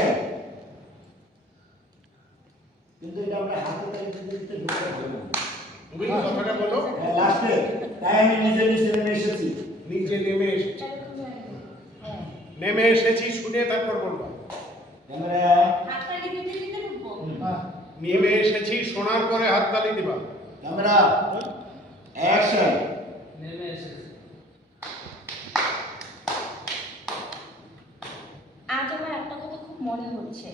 Action. কিন্তু এটা আমরা হাতে তালি দিতে ঢুকে হবে না। তুমি কথাটা বলো। লাস্টে তাই আমি নিজে নেমে এসেছি। নিচে নেমে এসেছি, নেমে এসেছি শুনে তারপর বলবো। ক্যামেরা হাততালি দিতে দিতে ঢুকবো। নেমে এসেছি শোনার পরে হাততালি দিবা। Camera action. নেমে এসেছে। আজ আমার একটা কথা খুব মনে হচ্ছে,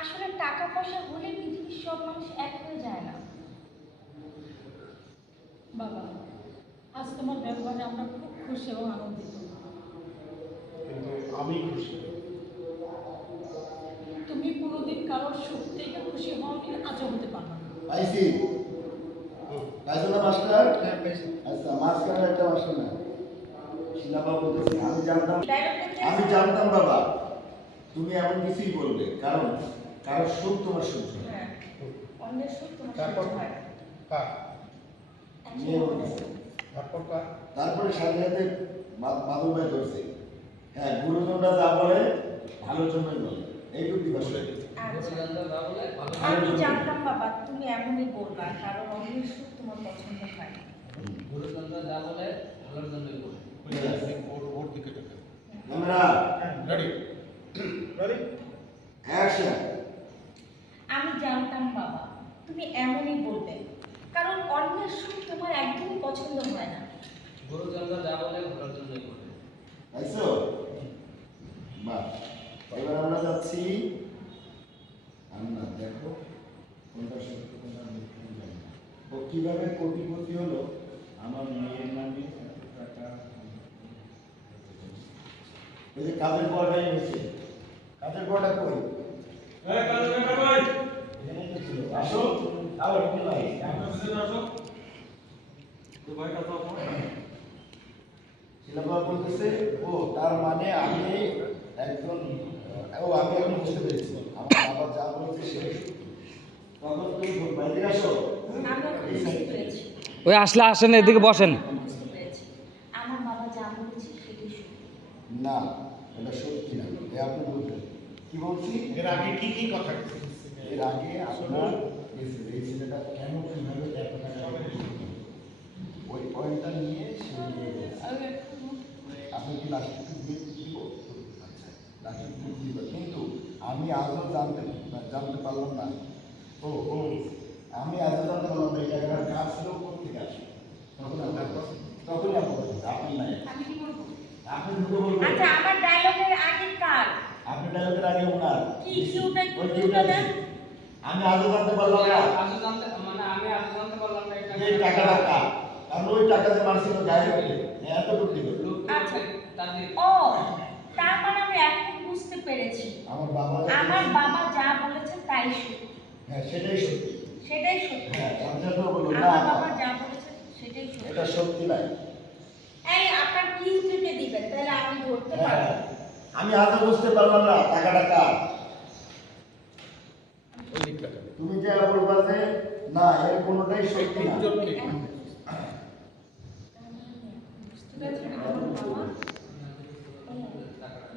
আসলে টাকা পয়সা হলে পৃথিবীর সব মানুষ এক হয়ে যায় না। বাবা, আজ তোমার ব্যবহারে আমরা খুব খুশি এবং আনন্দিত। কিন্তু আমি খুশি। তুমি কোনোদিন কারোর সুখ থেকে খুশি হওনি, আজও হতে পারবে না। পাইছি পাইছো না মাস্টার? আচ্ছা মাস্টার একটা মাস্টার না শিলাবা বলতেছি আমি জানতাম বাবা তুমি এমন কিছুই বলবে, কারণ কারোর সুখ তোমার সহ্য হয়। হ্যাঁ, অন্যের সুখ তোমার তারপর সহ্য হয় না। কার? নিয়ে বলতেছে। তারপর কার? তারপরে সাথে সাথে বাবু ভাই ধরছে, হ্যাঁ গুরুজনরা যা বলে ভালোর জন্যই বলে, এইটুকু দিবস আচ্ছা, গুরুজনরা যা বলে ভালো আমি জানতাম বাবা তুমি এমনই বলবা, কারণ অন্যের সুখ তোমার পছন্দ হয় না। গুরুজনরা যা বলে ভালোর জন্যই বলে। ওর দিকে তাকাও। Camera ready ready action. আমি জানতাম বাবা তুমি এমনই বলবে, কারণ অন্যের সুখ তোমার একদমই পছন্দ হয় না। গুরুজনরা যা বলে ভালোর জন্যই বলে। পাইছো? বাহ, এবার আমরা যাচ্ছি আমরা দেখো কোনটা সত্য কোনটা মিথ্যা আমি জানি না। ও কিভাবে কোটিপতি হলো, আমার মেয়ের নামে এত টাকা। ওই যে কাজের পরটাই হয়েছে, কাজের পরটা কই? এখানেই তো ছিল। আসো আবার কি ভাই শিলাবা বলতেছে, ও তার মানে আমি একজন, আমি এখন বুঝতে পেরেছি আমার বাবা যা বলছে সেটাই সত্যি। তখন তুমি বাইরে আসো। আমি এখন বুঝতে পেরেছি, ওই আসলে আসেন, এদিকে বসেন। বুঝতে পেরেছি। আমার বাবা যা বলেছে সেটাই সত্যি। না এটা সত্যি না, এ আপনি বলবেন কি বলছি? এর আগে কি কি কথা? এর আগে আপনার এই ছেলেটা কেন কিভাবে এত টাকা ওই পয়েন্টটা নিয়ে সে নিয়ে গেছে। আপনি কি লাস্টে দিব? আচ্ছা লাস্টে দিব, কিন্তু আমি আজও জানতে পারলাম না। ও ও আমি আজও জানতে পারলাম না এই টাকাটার কাজ ছিল কোথেকে আসে। তখনই আপনি বলবেন, আপনি নাই আমি কি বলবো? আপনি দুটো বলবেন। আচ্ছা, আমার ডায়লগের আগে কার? আপনি ডায়লগের আগে ওনার কি কিউটা ওই কিউটা দেন? আমি আজও জানতে পারলাম না আজও জানতে মানে আমি আজও জানতে পারলাম না এটা এই টাকা কারণ ওই টাকা যে মারছিল ডাইরেক্টলি এতটুকু দিল। আচ্ছা। তাদের ও, তার মানে আমি এখন বুঝতে পেরেছি, আমার বাবা আমার বাবা যা বলেছে তাই সত্যি। হ্যাঁ সেটাই সত্যি। সেটাই সত্যি। হ্যাঁ আমি তো বলবো না আমার বাবা যা বলেছে সেটাই সত্যি। এটা সত্যি নাই। এই আপনার কিউ থেকে দিবেন, তাহলে আমি ধরতে হ্যাঁ পারবো। আমি আজও বুঝতে পারলাম না টাকাটা কার। ওই দিকটা তাকাও। তুমি যে বলবা যে না এর কোনোটাই সত্যি না। দুজন কে? বুঝতে পেরেছেন আমার বাবা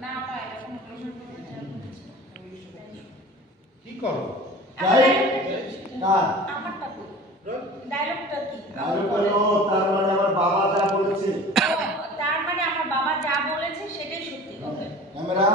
না পায় এরকম প্রশ্ন করতে যা বলেছে সেটাই সত্যি। কি করো? তাই কার আমারটা কি? ডায়লগটা কি? আমি বললো তার মানে আমার বাবা যা বলেছে। তার মানে আমার বাবা যা বলেছে সেটাই সত্যি। ওকে। ক্যামেরা